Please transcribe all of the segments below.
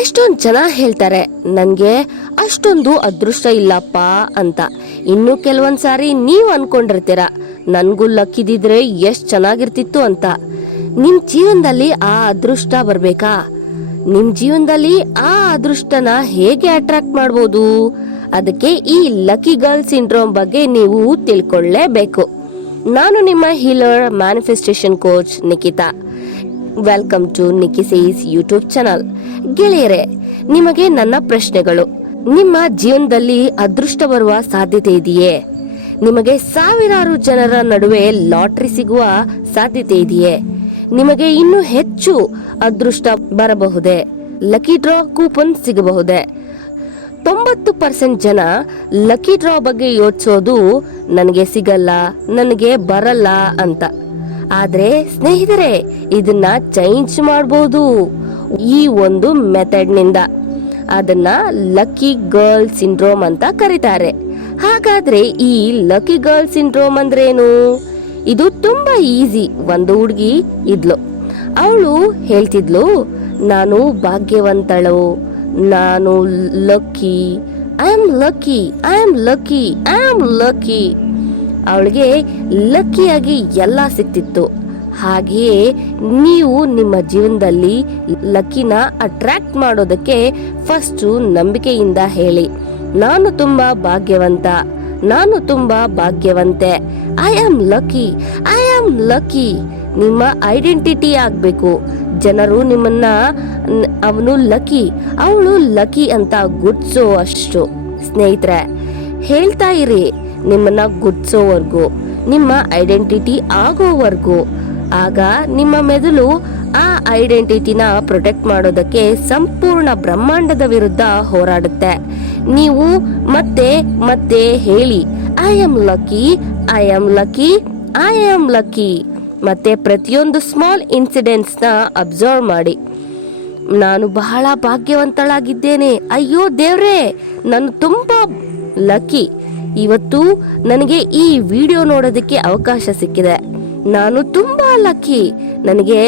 ಎಷ್ಟೊಂದು ಜನ ಹೇಳ್ತಾರೆ ನನಗೆ ಅಷ್ಟೊಂದು ಅದೃಷ್ಟ ಇಲ್ಲಪ್ಪ ಅಂತ. ಇನ್ನು ಕೆಲವೊಂದ್ಸಾರಿ ನೀವು ಅನ್ಕೊಂಡಿರ್ತೀರ ನನಗೂ ಲಕ್ಕಿದಿದ್ರೆ ಎಷ್ಟು ಚೆನ್ನಾಗಿರ್ತಿತ್ತು ಅಂತ. ನಿಮ್ ಜೀವನದಲ್ಲಿ ಆ ಅದೃಷ್ಟ ಬರ್ಬೇಕಾ? ನಿಮ್ ಜೀವನದಲ್ಲಿ ಆ ಅದೃಷ್ಟನ ಹೇಗೆ ಅಟ್ರಾಕ್ಟ್ ಮಾಡ್ಬೋದು? ಅದಕ್ಕೆ ಈ ಲಕ್ಕಿ ಗರ್ಲ್ ಸಿಂಡ್ರೋಮ್ ಬಗ್ಗೆ ನೀವು ತಿಳ್ಕೊಳ್ಳೇಬೇಕು. ನಾನು ನಿಮ್ಮ healer manifestation coach Nikhita. Welcome to Nikhi says YouTube channel. ಗೆಳೆಯರೆ, ನಿಮಗೆ ನನ್ನ ಪ್ರಶ್ನೆಗಳು. ನಿಮ್ಮ ಜೀವನದಲ್ಲಿ ಅದೃಷ್ಟ ಬರುವ ಸಾಧ್ಯತೆ ಇದೆಯೇ? ನಿಮಗೆ ಸಾವಿರಾರು ಜನರ ನಡುವೆ ಲಾಟರಿ ಸಿಗುವ ಸಾಧ್ಯತೆ ಇದೆಯೇ? ನಿಮಗೆ ಇನ್ನೂ ಹೆಚ್ಚು ಅದೃಷ್ಟ ಬರಬಹುದೇ? ಲಕ್ಕಿ ಡ್ರಾ ಕೂಪನ್ ಸಿಗಬಹುದೇ? 90% ಜನ ಲಕ್ಕಿ ಡ್ರಾ ಬಗ್ಗೆ ಯೋಚಿಸೋದು ನನಗೆ ಸಿಗಲ್ಲ, ನನಗೆ ಬರಲ್ಲ ಅಂತ. ಆದ್ರೆ ಸ್ನೇಹಿತರೆ, ಇದನ್ನ ಚೇಂಜ್ ಮಾಡಬಹುದು ಈ ಒಂದು ಮೆಥಡ್ ನಿಂದ. ಅದನ್ನ ಲಕ್ಕಿ ಗರ್ಲ್ ಸಿಂಡ್ರೋಮ್ ಅಂತ ಕರೀತಾರೆ. ಹಾಗಾದ್ರೆ ಈ ಲಕ್ಕಿ ಗರ್ಲ್ ಸಿಂಡ್ರೋಮ್ ಅಂದ್ರೇನು? ಇದು ತುಂಬಾ ಈಸಿ. ಒಂದು ಹುಡುಗಿ ಇದ್ಲು. ಅವಳು ಹೇಳ್ತಿದ್ಲು, ನಾನು ಭಾಗ್ಯವಂತಳು, ನಾನು lucky, I am lucky, I am lucky, I am lucky. ಅವಳಿಗೆ ಲಕ್ಕಿಯಾಗಿ ಎಲ್ಲ ಸಿಕ್ತಿತ್ತು. ಹಾಗೆಯೇ ನೀವು ನಿಮ್ಮ ಜೀವನದಲ್ಲಿ ಲಕ್ಕಿನ ಅಟ್ರಾಕ್ಟ್ ಮಾಡೋದಕ್ಕೆ ಫಸ್ಟ್ ನಂಬಿಕೆಯಿಂದ ಹೇಳಿ, ನಾನು ತುಂಬಾ ಭಾಗ್ಯವಂತ, ನಾನು ತುಂಬಾ ಭಾಗ್ಯವಂತೆ, I am lucky, I am lucky. ನಿಮ್ಮ ಐಡೆಂಟಿಟಿ ಆಗ್ಬೇಕು. ಜನರು ನಿಮ್ಮನ್ನ ಅವನು ಲಕ್ಕಿ, ಅವಳು ಲಕ್ಕಿ ಅಂತ ಗುರ್ತಿಸೋ ಅಷ್ಟು. ಸ್ನೇಹಿತರೆ, ಹೇಳ್ತಾ ಇರಿ ನಿಮ್ಮನ್ನ ಗುರ್ತಿಸೋವರೆಗೂ, ನಿಮ್ಮ ಐಡೆಂಟಿಟಿ ಆಗೋವರೆಗೂ. ಆಗ ನಿಮ್ಮ ಮೆದುಳು ಆ ಐಡೆಂಟಿಟಿನ ಪ್ರೊಟೆಕ್ಟ್ ಮಾಡೋದಕ್ಕೆ ಸಂಪೂರ್ಣ ಬ್ರಹ್ಮಾಂಡದ ವಿರುದ್ಧ ಹೋರಾಡುತ್ತೆ. ನೀವು ಮತ್ತೆ ಮತ್ತೆ ಹೇಳಿ, I am lucky, I am lucky, I am lucky. ಮತ್ತೆ ಪ್ರತಿಯೊಂದು ಸ್ಮಾಲ್ ಇನ್ಸಿಡೆಂಟ್ಸ್ ನ ಅಬ್ಸರ್ವ್ ಮಾಡಿ. ನಾನು ಬಹಳ ಭಾಗ್ಯವಂತಳಾಗಿದ್ದೇನೆ, ಅಯ್ಯೋ ದೇವ್ರೇ, ನಾನು ತುಂಬಾ ಲಕ್ಕಿ, ಇವತ್ತು ನನಗೆ ಈ ವಿಡಿಯೋ ನೋಡೋದಕ್ಕೆ ಅವಕಾಶ ಸಿಕ್ಕಿದೆ, ನಾನು ತುಂಬಾ ಲಕ್ಕಿ, ನನಗೆ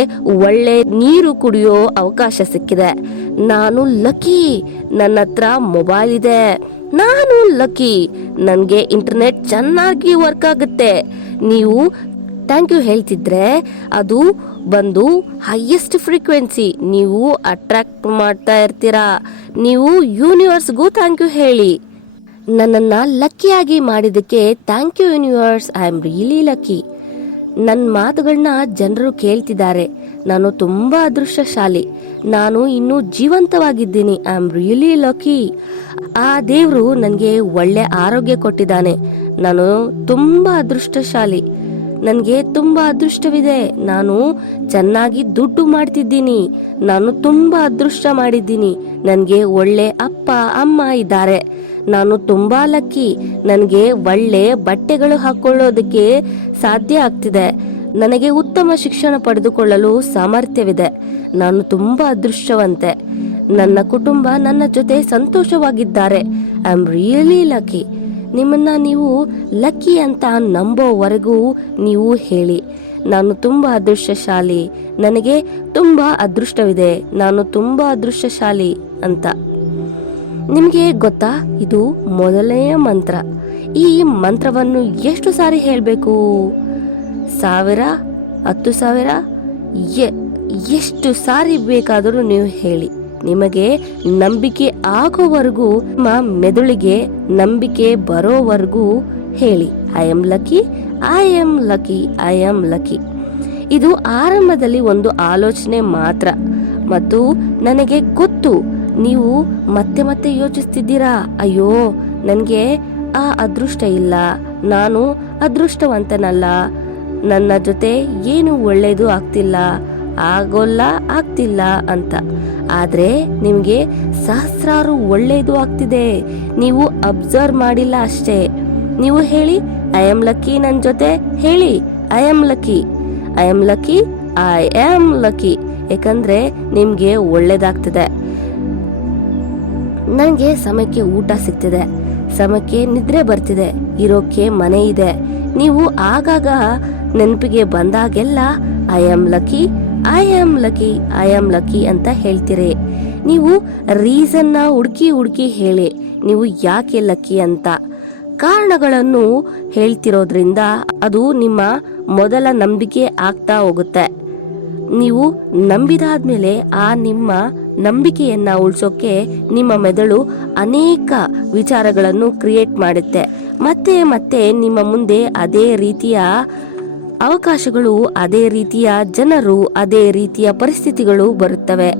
ಒಳ್ಳೆ ನೀರು ಕುಡಿಯೋ ಅವಕಾಶ ಸಿಕ್ಕಿದೆ, ನಾನು ಲಕ್ಕಿ, ನನ್ನ ಹತ್ರ ಮೊಬೈಲ್ ಇದೆ, ನಾನು ಲಕ್ಕಿ, ನನಗೆ ಇಂಟರ್ನೆಟ್ ಚೆನ್ನಾಗಿ ವರ್ಕ್ ಆಗುತ್ತೆ. ನೀವು ಥ್ಯಾಂಕ್ ಯು ಹೇಳ್ತಿದ್ರೆ ಅದು ಬಂದು ಹೈಯೆಸ್ಟ್ ಫ್ರೀಕ್ವೆನ್ಸಿ ನೀವು ಅಟ್ರಾಕ್ಟ್ ಮಾಡ್ತಾ ಇರ್ತೀರಾ. ನೀವು ಯೂನಿವರ್ಸ್ಗೂ ಥ್ಯಾಂಕ್ ಯು ಹೇಳಿ. ನನ್ನನ್ನ ಲಕ್ಕಿಯಾಗಿ ಮಾಡಿದ್ದಕ್ಕೆ thank you universe, I am really lucky. ನನ್ನ ಮಾತುಗಳನ್ನ ಜನರು ಕೇಳ್ತಿದ್ದಾರೆ, ನಾನು ತುಂಬಾ ಅದೃಷ್ಟಶಾಲಿ, ನಾನು ಇನ್ನೂ ಜೀವಂತವಾಗಿದ್ದೀನಿ, ಐ ಆಮ್ ರಿಯಲಿ ಲಕ್ಕಿ. ಆ ದೇವರು ನನಗೆ ಒಳ್ಳೆ ಆರೋಗ್ಯ ಕೊಟ್ಟಿದ್ದಾನೆ, ನಾನು ತುಂಬಾ ಅದೃಷ್ಟಶಾಲಿ, ನನಗೆ ತುಂಬಾ ಅದೃಷ್ಟವಿದೆ, ನಾನು ಚೆನ್ನಾಗಿ ದುಡ್ಡು ಮಾಡ್ತಿದ್ದೀನಿ, ನಾನು ತುಂಬಾ ಅದೃಷ್ಟ ಮಾಡಿದ್ದೀನಿ, ನನಗೆ ಒಳ್ಳೆ ಅಪ್ಪ ಅಮ್ಮ ಇದ್ದಾರೆ, ನಾನು ತುಂಬಾ ಲಕ್ಕಿ, ನನಗೆ ಒಳ್ಳೆ ಬಟ್ಟೆಗಳು ಹಾಕೊಳ್ಳೋದಕ್ಕೆ ಸಾಧ್ಯ ಆಗ್ತಿದೆ, ನನಗೆ ಉತ್ತಮ ಶಿಕ್ಷಣ ಪಡೆದುಕೊಳ್ಳಲು ಸಾಮರ್ಥ್ಯವಿದೆ, ನಾನು ತುಂಬಾ ಅದೃಷ್ಟವಂತೆ, ನನ್ನ ಕುಟುಂಬ ನನ್ನ ಜೊತೆ ಸಂತೋಷವಾಗಿದ್ದಾರೆ, ಐ ಆಮ್ ರಿಯಲಿ ಲಕ್ಕಿ. ನಿಮ್ಮನ್ನ ನೀವು ಲಕ್ಕಿ ಅಂತ ನಂಬೋವರೆಗೂ ನೀವು ಹೇಳಿ, ನಾನು ತುಂಬಾ ಅದೃಷ್ಟಶಾಲಿ, ನನಗೆ ತುಂಬಾ ಅದೃಷ್ಟವಿದೆ, ನಾನು ತುಂಬಾ ಅದೃಷ್ಟಶಾಲಿ ಅಂತ. ನಿಮಗೆ ಗೊತ್ತಾ, ಇದು ಮೊದಲನೆಯ ಮಂತ್ರ. ಈ ಮಂತ್ರವನ್ನು ಎಷ್ಟು ಸಾರಿ ಹೇಳಬೇಕು? 1000, 10,000, ಎಷ್ಟು ಸಾರಿ ಬೇಕಾದರೂ ನೀವು ಹೇಳಿ. ನಿಮಗೆ ನಂಬಿಕೆ ಆಗೋವರೆಗೂ, ನಿಮ್ಮ ಮೆದುಳಿಗೆ ನಂಬಿಕೆ ಬರೋವರೆಗೂ ಹೇಳಿ, I am lucky, I am lucky, I am lucky. ಇದು ಆರಂಭದಲ್ಲಿ ಒಂದು ಆಲೋಚನೆ ಮಾತ್ರ. ಮತ್ತು ನನಗೆ ಗೊತ್ತು, ನೀವು ಮತ್ತೆ ಮತ್ತೆ ಯೋಚಿಸ್ತಿದ್ದೀರಾ, ಅಯ್ಯೋ ನನಗೆ ಆ ಅದೃಷ್ಟ ಇಲ್ಲ, ನಾನು ಅದೃಷ್ಟವಂತನಲ್ಲ, ನನ್ನ ಜೊತೆ ಏನು ಒಳ್ಳೇದು ಆಗ್ತಿಲ್ಲ, ಆಗ್ತಿಲ್ಲ ಅಂತ. ಆದ್ರೆ ನಿಮ್ಗೆ ಸಹಸ್ರಾರು ಒಳ್ಳೇದು ಆಗ್ತಿದೆ, ನೀವು ಅಬ್ಸರ್ವ್ ಮಾಡಿಲ್ಲ ಅಷ್ಟೇ. ನೀವು ಹೇಳಿ, ಐ ಆಮ್ ಲಕ್ಕಿ, ನನ್ನ ಜೊತೆ ಹೇಳಿ, I am lucky, I am lucky, I am lucky. ಯಾಕಂದ್ರೆ ನಿಮ್ಗೆ ಒಳ್ಳೇದಾಗ್ತಿದೆ. ನನಗೆ ಸಮಯಕ್ಕೆ ಊಟ ಸಿಗ್ತಿದೆ, ಸಮಯಕ್ಕೆ ನಿದ್ರೆ ಬರ್ತಿದೆ, ಇರೋಕೆ ಮನೆ ಇದೆ. ನೀವು ಆಗಾಗ ನೆನಪಿಗೆ ಬಂದಾಗೆಲ್ಲ I am lucky, I am lucky ಅಂತ ಹೇಳ್ತೀರಿ. ನೀವು ರೀಸನ್ನ ಹುಡುಕಿ ಹೇಳಿ ನೀವು ಯಾಕೆ ಲಕ್ಕಿ ಅಂತ ಕಾರಣಗಳನ್ನು ಹೇಳ್ತಿರೋದ್ರಿಂದ ಅದು ನಿಮ್ಮ ಮೊದಲ ನಂಬಿಕೆ ಆಗ್ತಾ ಹೋಗುತ್ತೆ. ನೀವು ನಂಬಿದಾದ್ಮೇಲೆ ಆ ನಿಮ್ಮ ನಂಬಿಕೆಯನ್ನ ಉಳಿಸೋಕೆ ನಿಮ್ಮ ಮೆದುಳು ಅನೇಕ ವಿಚಾರಗಳನ್ನು ಕ್ರಿಯೇಟ್ ಮಾಡುತ್ತೆ. ಮತ್ತೆ ಮತ್ತೆ ನಿಮ್ಮ ಮುಂದೆ ಅದೇ ರೀತಿಯ ಅವಕಾಶಗಳು, ಅದೇ ರೀತಿಯ ಜನರು, ಅದೇ ರೀತಿಯ ಪರಿಸ್ಥಿತಿಗಳು ಬರುತ್ತವೆ.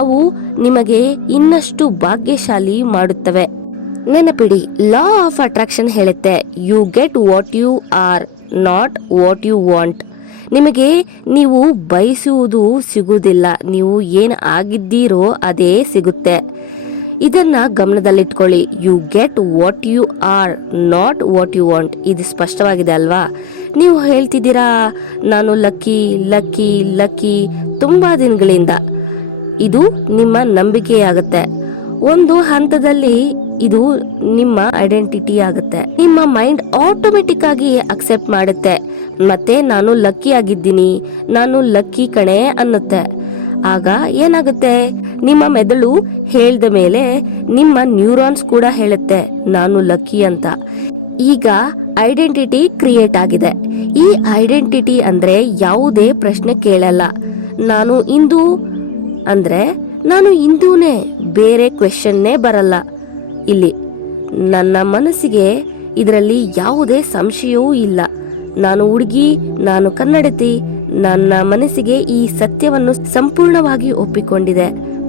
ಅವು ನಿಮಗೆ ಇನ್ನಷ್ಟು ಭಾಗ್ಯಶಾಲಿ ಮಾಡುತ್ತವೆ. ನೆನಪಿಡಿ, ಲಾ ಆಫ್ ಅಟ್ರಾಕ್ಷನ್ ಹೇಳುತ್ತೆ, you get what you are, not what you want. ನಿಮಗೆ ನೀವು ಬಯಸುವುದು ಸಿಗುವುದಿಲ್ಲ, ನೀವು ಏನು ಆಗಿದ್ದೀರೋ ಅದೇ ಸಿಗುತ್ತೆ. ಇದನ್ನ ಗಮನದಲ್ಲಿಟ್ಕೊಳ್ಳಿ. You get what you are, not what you want. ಇದು ಸ್ಪಷ್ಟವಾಗಿದೆ ಅಲ್ವಾ? ನೀವು ಹೇಳ್ತಿದ್ದೀರಾ ನಾನು ಲಕ್ಕಿ ಲಕ್ಕಿ ಲಕ್ಕಿ ತುಂಬಾ ದಿನಗಳಿಂದ. ಇದು ನಿಮ್ಮ ನಂಬಿಕೆಯಾಗುತ್ತೆ. ಒಂದು ಹಂತದಲ್ಲಿ ಇದು ನಿಮ್ಮ ಐಡೆಂಟಿಟಿ ಆಗುತ್ತೆ. ನಿಮ್ಮ ಮೈಂಡ್ ಆಟೋಮೆಟಿಕ್ ಆಗಿ ಅಕ್ಸೆಪ್ಟ್ ಮಾಡುತ್ತೆ. ಮತ್ತೆ ನಾನು ಲಕ್ಕಿ ಆಗಿದ್ದೀನಿ, ನಾನು ಲಕ್ಕಿ ಕಣೆ ಅನ್ನುತ್ತೆ. ಆಗ ಏನಾಗುತ್ತೆ, ನಿಮ್ಮ ಮೆದುಳು ಹೇಳ್ದ ಮೇಲೆ ನಿಮ್ಮ ನ್ಯೂರಾನ್ಸ್ ಕೂಡ ಹೇಳುತ್ತೆ ನಾನು ಲಕ್ಕಿ ಅಂತ. ಈಗ ಐಡೆಂಟಿಟಿ ಕ್ರಿಯೇಟ್ ಆಗಿದೆ. ಈ ಐಡೆಂಟಿಟಿ ಅಂದ್ರೆ ಯಾವುದೇ ಪ್ರಶ್ನೆ ಕೇಳಲ್ಲ. ನಾನು ಹಿಂದೂ ಅಂದ್ರೆ ನಾನು ಹಿಂದೂನೇ, ಬೇರೆ ಕ್ವೆಶ್ಚನ್ನೇ ಬರಲ್ಲ. ಇಲ್ಲಿ ನನ್ನ ಮನಸ್ಸಿಗೆ ಇದರಲ್ಲಿ ಯಾವುದೇ ಸಂಶಯವೂ ಇಲ್ಲ. ನಾನು ಹುಡುಗಿ, ನಾನು ಕನ್ನಡತಿ, ನನ್ನ ಮನಸ್ಸಿಗೆ ಈ ಸತ್ಯವನ್ನು ಸಂಪೂರ್ಣವಾಗಿ ಒಪ್ಪಿಕೊಂಡಿದೆ.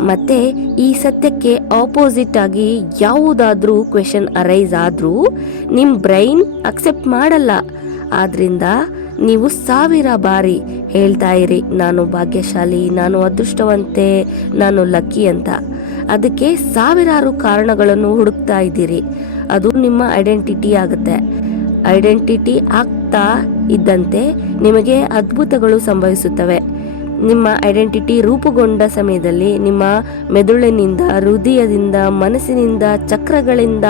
ಮತ್ತೆ ಈ ಸತ್ಯಕ್ಕೆ ಆಪೋಸಿಟ್ ಆಗಿ ಯಾವುದಾದ್ರೂ ಕ್ವೆಶನ್ ಅರೈಸ್ ಆದ್ರೂ ನಿಮ್ ಬ್ರೈನ್ ಅಕ್ಸೆಪ್ಟ್ ಮಾಡಲ್ಲ. ಆದ್ರಿಂದ ನೀವು 1000 ಬಾರಿ ಹೇಳ್ತಾ ಇರಿ ನಾನು ಭಾಗ್ಯಶಾಲಿ, ನಾನು ಅದೃಷ್ಟವಂತೆ, ನಾನು ಲಕ್ಕಿ ಅಂತ. ಅದಕ್ಕೆ 1000 ಕಾರಣಗಳನ್ನು ಹುಡುಕ್ತಾ ಇದ್ದೀರಿ. ಅದು ನಿಮ್ಮ ಐಡೆಂಟಿಟಿ ಆಗುತ್ತೆ. ಐಡೆಂಟಿಟಿ ಆಗ್ತಾ ಇದ್ದಂತೆ ನಿಮಗೆ ಅದ್ಭುತಗಳು ಸಂಭವಿಸುತ್ತವೆ. ನಿಮ್ಮ ಐಡೆಂಟಿಟಿ ರೂಪುಗೊಂಡ ಸಮಯದಲ್ಲಿ ನಿಮ್ಮ ಮೆದುಳಿನಿಂದ, ಹೃದಯದಿಂದ, ಮನಸ್ಸಿನಿಂದ, ಚಕ್ರಗಳಿಂದ,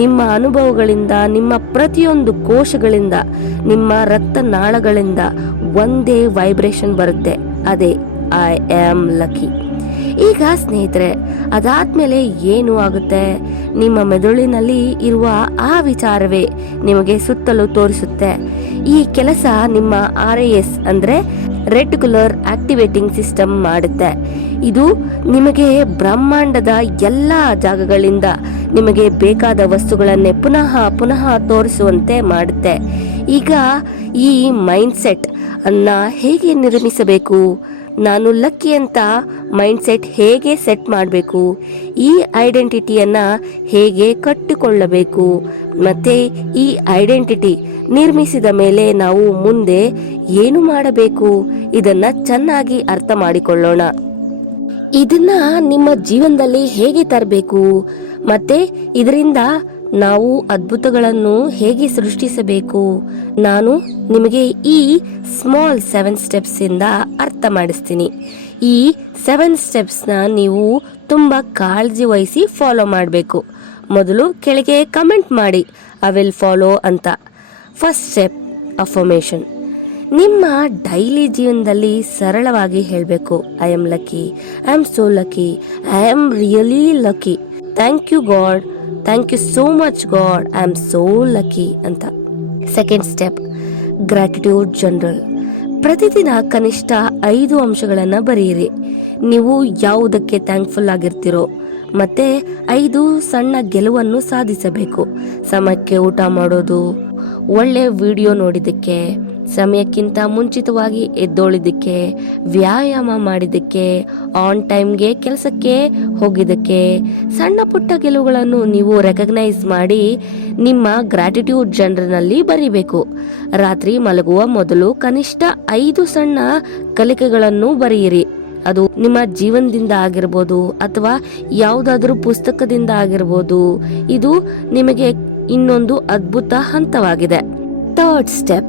ನಿಮ್ಮ ಅನುಭವಗಳಿಂದ, ನಿಮ್ಮ ಪ್ರತಿಯೊಂದು ಕೋಶಗಳಿಂದ, ನಿಮ್ಮ ರಕ್ತನಾಳಗಳಿಂದ ಒಂದೇ ವೈಬ್ರೇಷನ್ ಬರುತ್ತೆ. ಅದೇ ಐ ಆಮ್ ಲಕ್ಕಿ. ಈಗ ಸ್ನೇಹಿತರೆ, ಅದಾದ್ಮೇಲೆ ಏನು ಆಗುತ್ತೆ? ನಿಮ್ಮ ಮೆದುಳಿನಲ್ಲಿ ಇರುವ ಆ ವಿಚಾರವೇ ನಿಮಗೆ ಸುತ್ತಲೂ ತೋರಿಸುತ್ತೆ. ಈ ಕೆಲಸ ನಿಮ್ಮ RAS ಅಂದ್ರೆ ರೆಟಿಕ್ಯುಲರ್ ಆಕ್ಟಿವೇಟಿಂಗ್ ಸಿಸ್ಟಮ್ ಮಾಡುತ್ತೆ. ಇದು ನಿಮಗೆ ಬ್ರಹ್ಮಾಂಡದ ಎಲ್ಲಾ ಜಾಗಗಳಿಂದ ನಿಮಗೆ ಬೇಕಾದ ವಸ್ತುಗಳನ್ನೇ ಪುನಃ ಪುನಃ ತೋರಿಸುವಂತೆ ಮಾಡುತ್ತೆ. ಈಗ ಈ ಮೈಂಡ್ ಸೆಟ್ ಅನ್ನ ಹೇಗೆ ನಿರ್ಮಿಸಬೇಕು? ನಾನು ಲಕ್ಕಿ ಅಂತ ಮೈಂಡ್ ಸೆಟ್ ಹೇಗೆ ಸೆಟ್ ಮಾಡಬೇಕು? ಈ ಐಡೆಂಟಿಟಿಯನ್ನ ಹೇಗೆ ಕಟ್ಟಿಕೊಳ್ಳಬೇಕು? ಮತ್ತೆ ಈ ಐಡೆಂಟಿಟಿ ನಿರ್ಮಿಸಿದ ಮೇಲೆ ನಾವು ಮುಂದೆ ಏನು ಮಾಡಬೇಕು? ಇದನ್ನ ಚೆನ್ನಾಗಿ ಅರ್ಥ ಮಾಡಿಕೊಳ್ಳೋಣ. ಇದನ್ನ ನಿಮ್ಮ ಜೀವನದಲ್ಲಿ ಹೇಗೆ ತರಬೇಕು? ಮತ್ತೆ ಇದರಿಂದ ನಾವು ಅದ್ಭುತಗಳನ್ನು ಹೇಗೆ ಸೃಷ್ಟಿಸಬೇಕು? ನಾನು ನಿಮಗೆ ಈ ಸ್ಮಾಲ್ 7 ಸ್ಟೆಪ್ಸ್ ಇಂದ ಅರ್ಥ ಮಾಡಿಸ್ತೀನಿ. ಈ 7 ಸ್ಟೆಪ್ಸ್ ನ ನೀವು ತುಂಬಾ ಕಾಳಜಿ ವಹಿಸಿ ಫಾಲೋ ಮಾಡಬೇಕು. ಮೊದಲು ಕೆಳಗೆ ಕಮೆಂಟ್ ಮಾಡಿ ಐ ವಿಲ್ ಫಾಲೋ ಅಂತ. First step, affirmation. ನಿಮ್ಮ ಡೈಲಿ ಜೀವನದಲ್ಲಿ ಸರಳವಾಗಿ ಹೇಳಬೇಕು, I am lucky, I am so lucky, I am really lucky, thank you God, thank you so much God, I am so lucky ಅಂತ. Second step, gratitude journal. ಪ್ರತಿದಿನ ಕನಿಷ್ಠ 5 ಅಂಶಗಳನ್ನು ಬರೆಯಿರಿ. ನೀವು ಯಾವುದಕ್ಕೆ ಥ್ಯಾಂಕ್ಫುಲ್ ಆಗಿರ್ತೀರೋ. ಮತ್ತೆ 5 ಸಣ್ಣ ಗೆಲುವನ್ನು ಸಾಧಿಸಬೇಕು. ಸಮಯಕ್ಕೆ ಊಟ ಮಾಡೋದು, ಒಳ್ಳೆ ವಿಡಿಯೋ ನೋಡಿದ್ದಕ್ಕೆ, ಸಮಯಕ್ಕಿಂತ ಮುಂಚಿತವಾಗಿ ಎದ್ದೋಳಿದ್ದಕ್ಕೆ, ವ್ಯಾಯಾಮ ಮಾಡಿದ್ದಕ್ಕೆ, ಆನ್ ಟೈಮ್ಗೆ ಕೆಲಸಕ್ಕೆ ಹೋಗಿದ್ದಕ್ಕೆ. ಸಣ್ಣ ಪುಟ್ಟ ಗೆಲುವುಗಳನ್ನು ನೀವು ರೆಕಗ್ನೈಸ್ ಮಾಡಿ ನಿಮ್ಮ ಗ್ರಾಟಿಟ್ಯೂಡ್ ಜರ್ನಲ್ನಲ್ಲಿ ಬರೀಬೇಕು. ರಾತ್ರಿ ಮಲಗುವ ಮೊದಲು ಕನಿಷ್ಠ 5 ಸಣ್ಣ ಕಲಿಕೆಗಳನ್ನು ಬರೆಯಿರಿ. ಅದು ನಿಮ್ಮ ಜೀವನದಿಂದ ಆಗಿರ್ಬೋದು ಅಥವಾ ಯಾವುದಾದ್ರೂ ಪುಸ್ತಕದಿಂದ ಆಗಿರ್ಬೋದು. ಇದು ನಿಮಗೆ ಇನ್ನೊಂದು ಅದ್ಭುತ ಹಂತವಾಗಿದೆ. Third step,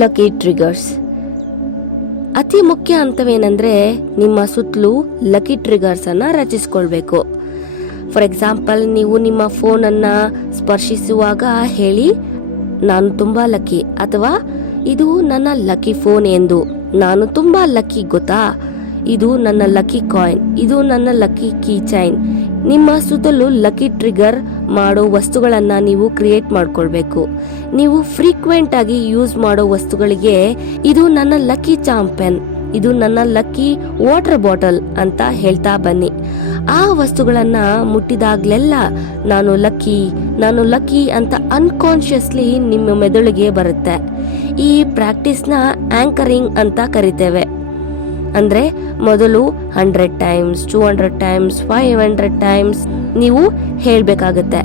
lucky triggers. ಅತಿ ಮುಖ್ಯ ಹಂತವೇನೆಂದ್ರೆ ನಿಮ್ಮ ಸುತ್ತಲೂ ಲಕ್ಕಿ ಟ್ರಿಗರ್ಸ್ ಅನ್ನ ರಚಿಸಿಕೊಳ್ಬೇಕು. ಫಾರ್ ಎಕ್ಸಾಂಪಲ್, ನೀವು ನಿಮ್ಮ ಫೋನ್ ಅನ್ನ ಸ್ಪರ್ಶಿಸುವಾಗ ಹೇಳಿ ನಾನು ತುಂಬಾ ಲಕ್ಕಿ ಅಥವಾ ಇದು ನನ್ನ ಲಕ್ಕಿ ಫೋನ್ ಎಂದು. ನಾನು ತುಂಬಾ ಲಕ್ಕಿ ಗೊತ್ತಾ, ಇದು ನನ್ನ ಲಕ್ಕಿ ಕಾಯಿನ್, ಇದು ನನ್ನ ಲಕ್ಕಿ ಕೀ ಚೈನ್. ನಿಮ್ಮ ಸುತ್ತಲೂ ಲಕ್ಕಿ ಟ್ರಿಗರ್ ಮಾಡೋ ವಸ್ತುಗಳನ್ನ ನೀವು ಕ್ರಿಯೇಟ್ ಮಾಡ್ಕೊಳ್ಬೇಕು. ನೀವು ಫ್ರೀಕ್ವೆಂಟ್ ಆಗಿ ಯೂಸ್ ಮಾಡೋ ವಸ್ತುಗಳಿಗೆ ಇದು ನನ್ನ ಲಕ್ಕಿ ಚಾಂಪಿಯನ್, ಇದು ನನ್ನ ಲಕ್ಕಿ ವಾಟರ್ ಬಾಟಲ್ ಅಂತ ಹೇಳ್ತಾ ಬನ್ನಿ. ಆ ವಸ್ತುಗಳನ್ನ ಮುಟ್ಟಿದಾಗ್ಲೆಲ್ಲ ನಾನು ಲಕ್ಕಿ ಅಂತ ಅನ್ಕಾನ್ಶಿಯಸ್ಲಿ ನಿಮ್ಮ ಮೆದುಳಿಗೆ ಬರುತ್ತೆ. ಈ ಪ್ರಾಕ್ಟೀಸ್ನ ಆಂಕರಿಂಗ್ ಅಂತ ಕರಿತೇವೆ. ಅಂದ್ರೆ ಮೊದಲು 100 ಟೈಮ್ಸ್, 200 ಟೈಮ್ಸ್, 500 ಟೈಮ್ಸ್ ನೀವು ಹೇಳ್ಬೇಕಾಗತ್ತೆ,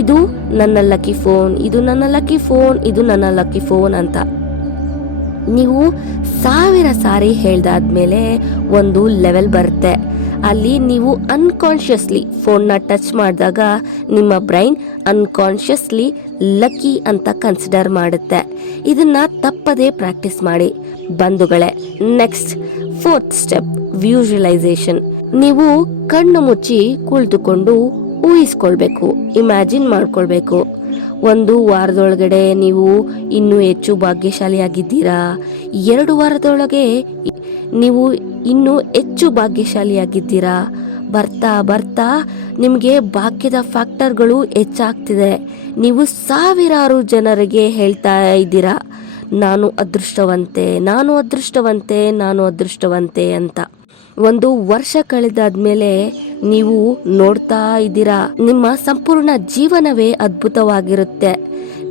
ಇದು ನನ್ನ ಲಕ್ಕಿ ಫೋನ್, ಇದು ನನ್ನ ಲಕ್ಕಿ ಫೋನ್, ಇದು ನನ್ನ ಲಕ್ಕಿ ಫೋನ್ ಅಂತ. ನೀವು 1000 ಸಾರಿ ಹೇಳ್ದಾದ್ಮೇಲೆ ಒಂದು ಲೆವೆಲ್ ಬರುತ್ತೆ. ಅಲ್ಲಿ ನೀವು ಅನ್ಕಾನ್ಶಿಯಸ್ಲಿ ಫೋನ್ನ ಟಚ್ ಮಾಡಿದಾಗ ನಿಮ್ಮ ಬ್ರೈನ್ ಅನ್ಕಾನ್ಶಿಯಸ್ಲಿ ಲಕ್ಕಿ ಅಂತ ಕನ್ಸಿಡರ್ ಮಾಡುತ್ತೆ. ಇದನ್ನ ತಪ್ಪದೇ ಪ್ರಾಕ್ಟೀಸ್ ಮಾಡಿ ಬಂಧುಗಳೇ. Next 4th step, visualisation. ನೀವು ಕಣ್ಣು ಮುಚ್ಚಿ ಕುಳಿತುಕೊಂಡು ಊಹಿಸ್ಕೊಳ್ಬೇಕು, ಇಮ್ಯಾಜಿನ್ ಮಾಡ್ಕೊಳ್ಬೇಕು. ಒಂದು ವಾರದೊಳಗಡೆ ನೀವು ಇನ್ನೂ ಹೆಚ್ಚು ಭಾಗ್ಯಶಾಲಿಯಾಗಿದ್ದೀರಾ, 2 ವಾರದೊಳಗೆ ನೀವು ಇನ್ನೂ ಹೆಚ್ಚು ಭಾಗ್ಯಶಾಲಿಯಾಗಿದ್ದೀರಾ. ಬರ್ತಾ ಬರ್ತಾ ನಿಮಗೆ ಭಾಗ್ಯದ ಫ್ಯಾಕ್ಟರ್ಗಳು ಹೆಚ್ಚಾಗ್ತಿದೆ. ನೀವು ಸಾವಿರಾರು ಜನರಿಗೆ ಹೇಳ್ತಾ ಇದ್ದೀರಾ, ನಾನು ಅದೃಷ್ಟವಂತೆ, ನಾನು ಅದೃಷ್ಟವಂತೆ, ನಾನು ಅದೃಷ್ಟವಂತೆ ಅಂತ. 1 ವರ್ಷ ಕಳೆದಾದ್ಮೇಲೆ ನೀವು ನೋಡ್ತಾ ಇದ್ದೀರಾ, ನಿಮ್ಮ ಸಂಪೂರ್ಣ ಜೀವನವೇ ಅದ್ಭುತವಾಗಿರುತ್ತೆ.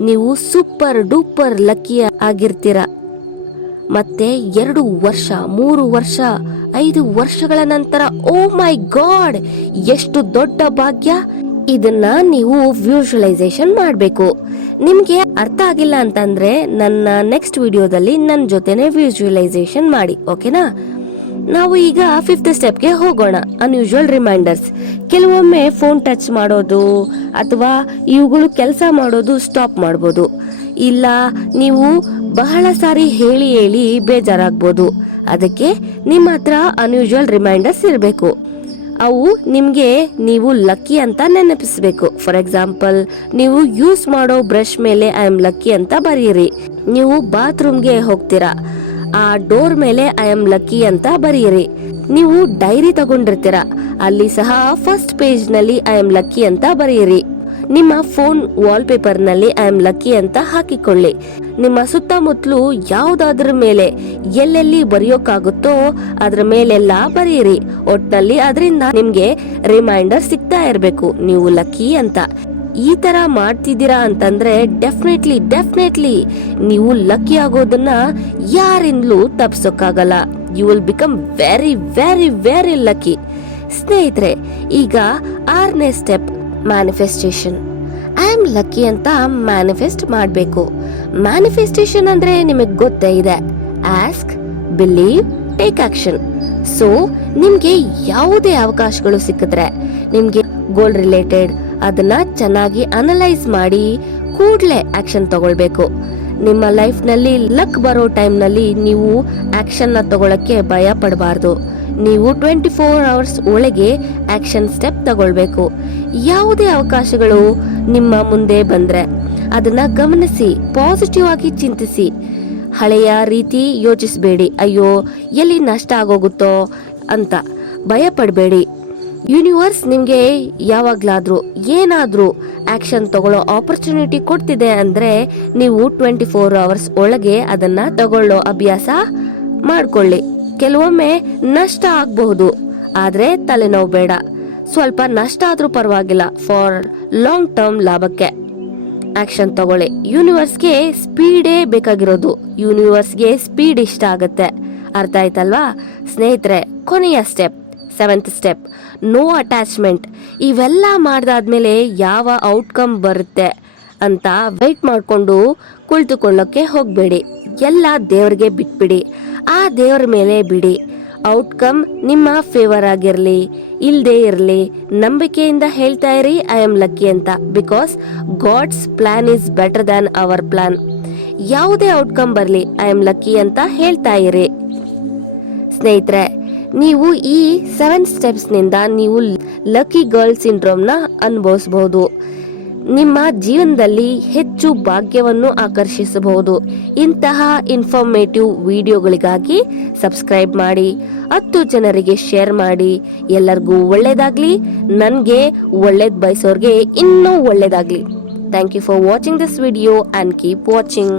ನೀವು ಸೂಪರ್ ಡೂಪರ್ ಲಕ್ಕಿ ಆಗಿರ್ತೀರ. ಮತ್ತೆ 2 ವರ್ಷ, 3 ವರ್ಷ, 5 ವರ್ಷಗಳ ನಂತರ ಓ ಮೈ ಗಾಡ್, ಎಷ್ಟು ದೊಡ್ಡ ಭಾಗ್ಯ. ಇದನ್ನ ನೀವು ವಿಜುವಲೈಸೇಷನ್ ಮಾಡಬೇಕು. ನಿಮ್ಗೆ ಅರ್ಥ ಆಗಿಲ್ಲ ಅಂತಂದ್ರೆ ನನ್ನ ನೆಕ್ಸ್ಟ್ ವಿಡಿಯೋದಲ್ಲಿ ನನ್ನ ಜೊತೆನೆ ವಿಜುವಲೈಸೇಷನ್ ಮಾಡಿ, ಓಕೆನಾ? ನಾವು ಈಗ 5th ಸ್ಟೆಪ್ಗೆ ಹೋಗೋಣ, ಅನ್ಯೂಶುವಲ್ ರಿಮೈಂಡರ್ಸ್. ಕೆಲವೊಮ್ಮೆ ಫೋನ್ ಟಚ್ ಮಾಡೋದು ಅಥವಾ ಇವುಗಳು ಕೆಲಸ ಮಾಡೋದು ಸ್ಟಾಪ್ ಮಾಡ್ಬೋದು. ಇಲ್ಲ ನೀವು ಬಹಳ ಸಾರಿ ಹೇಳಿ ಬೇಜಾರಾಗ್ಬೋದು. ಅದಕ್ಕೆ ನಿಮ್ಮ ಹತ್ರ ಅನ್ಯೂಶುವಲ್ ರಿಮೈಂಡರ್ಸ್ ಇರಬೇಕು. ಅವು ನಿಮ್ಗೆ ನೀವು ಲಕ್ಕಿ ಅಂತ ನೆನಪಿಸ್ಬೇಕು. ಫಾರ್ ಎಕ್ಸಾಂಪಲ್, ನೀವು ಯೂಸ್ ಮಾಡೋ ಬ್ರಷ್ ಮೇಲೆ ಐ ಆಮ್ ಲಕ್ಕಿ ಅಂತ ಬರೀರಿ. ನೀವು ಬಾತ್ರೂಮ್ಗೆ ಹೋಗ್ತೀರಾ, ಆ ಡೋರ್ ಮೇಲೆ ಐ ಆಮ್ ಲಕ್ಕಿ ಅಂತ ಬರೀರಿ. ನೀವು ಡೈರಿ ತಗೊಂಡಿರ್ತೀರಾ, ಅಲ್ಲಿ ಸಹ ಫಸ್ಟ್ ಪೇಜ್ ನಲ್ಲಿ ಐ ಆಮ್ ಲಕ್ಕಿ ಅಂತ ಬರೀರಿ. ನಿಮ್ಮ ಫೋನ್ ವಾಲ್ ಪೇಪರ್ ನಲ್ಲಿ ಐ ಆಮ್ ಲಕ್ಕಿ ಅಂತ ಹಾಕಿಕೊಳ್ಳಿ. ನಿಮ್ಮ ಸುತ್ತಮುತ್ತಲು ಯಾವ್ದಾದ್ರ ಮೇಲೆ ಎಲ್ಲೆಲ್ಲಿ ಬರೆಯೋಕ್ಕಾಗುತ್ತೋ ಅದ್ರ ಮೇಲೆಲ್ಲ ಬರೀರಿ. ಒಟ್ನಲ್ಲಿ ಅದರಿಂದ ನಿಮ್ಗೆ ರಿಮೈಂಡರ್ ಸಿಗ್ತಾ ಇರ್ಬೇಕು ನೀವು ಲಕ್ಕಿ ಅಂತ. ಈ ತರ ಮಾಡ್ತಿದ್ದೀರಾ ಅಂತಂದ್ರೆ ಡೆಫಿನೆಟ್ಲಿ ನೀವು ಲಕ್ಕಿ ಆಗೋದನ್ನ ಯಾರಿಂದಲೂ ತಪ್ಸೋಕ್ಕಾಗಲ್ಲ. You will become very very very lucky. ಸ್ನೇಹಿತರೆ, ಈಗ 6ನೇ step, manifestation. I am lucky ಅಂತ ಮ್ಯಾನಿಫೆಸ್ಟ್ ಮಾಡಬೇಕು. ಮ್ಯಾನಿಫೆಸ್ಟೇಷನ್ ಅಂದ್ರೆ ನಿಮಗೆ ಗೊತ್ತೇ ಇದೆ, ask, believe, take action. So ನಿಮ್ಗೆ ಯಾವುದೇ ಅವಕಾಶಗಳು ಸಿಕ್ಕಿದ್ರೆ, ನಿಮ್ಗೆ ಗೋಲ್ ರಿಲೇಟೆಡ್, ಅದನ್ನ ಚೆನ್ನಾಗಿ ಅನಲೈಸ್ ಮಾಡಿ ಕೂಡ್ಲೆ ಆಕ್ಷನ್ ತಗೊಳ್ಬೇಕು. ನಿಮ್ಮ ಲೈಫ್ ನಲ್ಲಿ ಲಕ್ ಬರೋ ಟೈಮ್ ನಲ್ಲಿ ನೀವು ಆಕ್ಷನ್ ನ ತಗೊಳಕ್ಕೆ ಭಯ ಪಡಬಾರ್ದು. ನೀವು 24 ಅವರ್ಸ್ ಒಳಗೆ ಆಕ್ಷನ್ ಸ್ಟೆಪ್ ತಗೊಳ್ಬೇಕು. ಯಾವುದೇ ಅವಕಾಶಗಳು ನಿಮ್ಮ ಮುಂದೆ ಬಂದ್ರೆ ಅದನ್ನ ಗಮನಿಸಿ, ಪಾಸಿಟಿವ್ ಆಗಿ ಚಿಂತಿಸಿ. ಹಳೆಯ ರೀತಿ ಯೋಚಿಸಬೇಡಿ, ಅಯ್ಯೋ ಎಲ್ಲಿ ನಷ್ಟ ಆಗೋಗುತ್ತೋ ಅಂತ ಭಯ ಪಡಬೇಡಿ. ಯೂನಿವರ್ಸ್ ನಿಮ್ಗೆ ಯಾವಾಗ್ಲಾದ್ರೂ ಏನಾದ್ರೂ ಆಕ್ಷನ್ ತಗೊಳ್ಳೋ ಆಪರ್ಚುನಿಟಿ ಕೊಡ್ತಿದೆ ಅಂದ್ರೆ ನೀವು 24 ಅವರ್ಸ್ ಒಳಗೆ ಅದನ್ನ ತಗೊಳ್ಳೋ ಅಭ್ಯಾಸ ಮಾಡ್ಕೊಳ್ಳಿ. ಕೆಲವೊಮ್ಮೆ ನಷ್ಟ ಆಗಬಹುದು, ಆದ್ರೆ ತಲೆನೋವು ಬೇಡ. ಸ್ವಲ್ಪ ನಷ್ಟ ಆದ್ರೂ ಪರವಾಗಿಲ್ಲ, ಫಾರ್ ಲಾಂಗ್ ಟರ್ಮ್ ಲಾಭಕ್ಕೆ ಆಕ್ಷನ್ ತಗೊಳ್ಳಿ. ಯೂನಿವರ್ಸ್ಗೆ ಸ್ಪೀಡೇ ಬೇಕಾಗಿರೋದು, ಯೂನಿವರ್ಸ್ಗೆ ಸ್ಪೀಡ್ ಇಷ್ಟ ಆಗತ್ತೆ. ಅರ್ಥ ಆಯ್ತಲ್ವಾ ಸ್ನೇಹಿತರೆ? ಕೊನೆಯ step, 7th step, no attachment. ಇವೆಲ್ಲ ಮಾಡ್ದಾದ್ಮೇಲೆ ಯಾವ ಔಟ್ಕಮ್ ಬರುತ್ತೆ ಅಂತ ವೆಯ್ಟ್ ಮಾಡ್ಕೊಂಡು ಕುಳಿತುಕೊಳ್ಳೋಕೆ ಹೋಗ್ಬೇಡಿ. ಎಲ್ಲ ದೇವ್ರಿಗೆ ಬಿಟ್ಬಿಡಿ, ಆ ದೇವ್ರ ಮೇಲೆ ಬಿಡಿ. ಔಟ್ಕಮ್ ನಿಮ್ಮ ಫೇವರ್ ಆಗಿರ್ಲಿ ಇಲ್ದೇ ಇರ್ಲಿ, ನಂಬಿಕೆಯಿಂದ ಹೇಳ್ತಾ ಇರಿ ಐ ಆಮ್ ಲಕ್ಕಿ ಅಂತ. Because God's plan is better than our plan. ಯಾವುದೇ ಔಟ್ಕಮ್ ಬರ್ಲಿ ಐ ಆಮ್ ಲಕ್ಕಿ ಅಂತ ಹೇಳ್ತಾ ಇರಿ. ಸ್ನೇಹಿತರೆ, ನೀವು ಈ 7 ಸ್ಟೆಪ್ಸ್ ನಿಂದ ನೀವು ಲಕ್ಕಿ ಗರ್ಲ್ ಸಿಂಡ್ರೋಮ್ ನ ಅನುಭವಿಸಬಹುದು. ನಿಮ್ಮ ಜೀವನದಲ್ಲಿ ಹೆಚ್ಚು ಭಾಗ್ಯವನ್ನು ಆಕರ್ಷಿಸಬಹುದು. ಇಂತಹ ಇನ್ಫಾರ್ಮೇಟಿವ್ ವಿಡಿಯೋಗಳಿಗಾಗಿ ಸಬ್ಸ್ಕ್ರೈಬ್ ಮಾಡಿ, 10 ಜನರಿಗೆ ಶೇರ್ ಮಾಡಿ. ಎಲ್ಲರಿಗೂ ಒಳ್ಳೇದಾಗ್ಲಿ. ನನಗೆ ಒಳ್ಳೇದ್ ಬಯಸೋರ್ಗೆ ಇನ್ನೂ ಒಳ್ಳೇದಾಗ್ಲಿ. Thank you for watching this video and keep watching.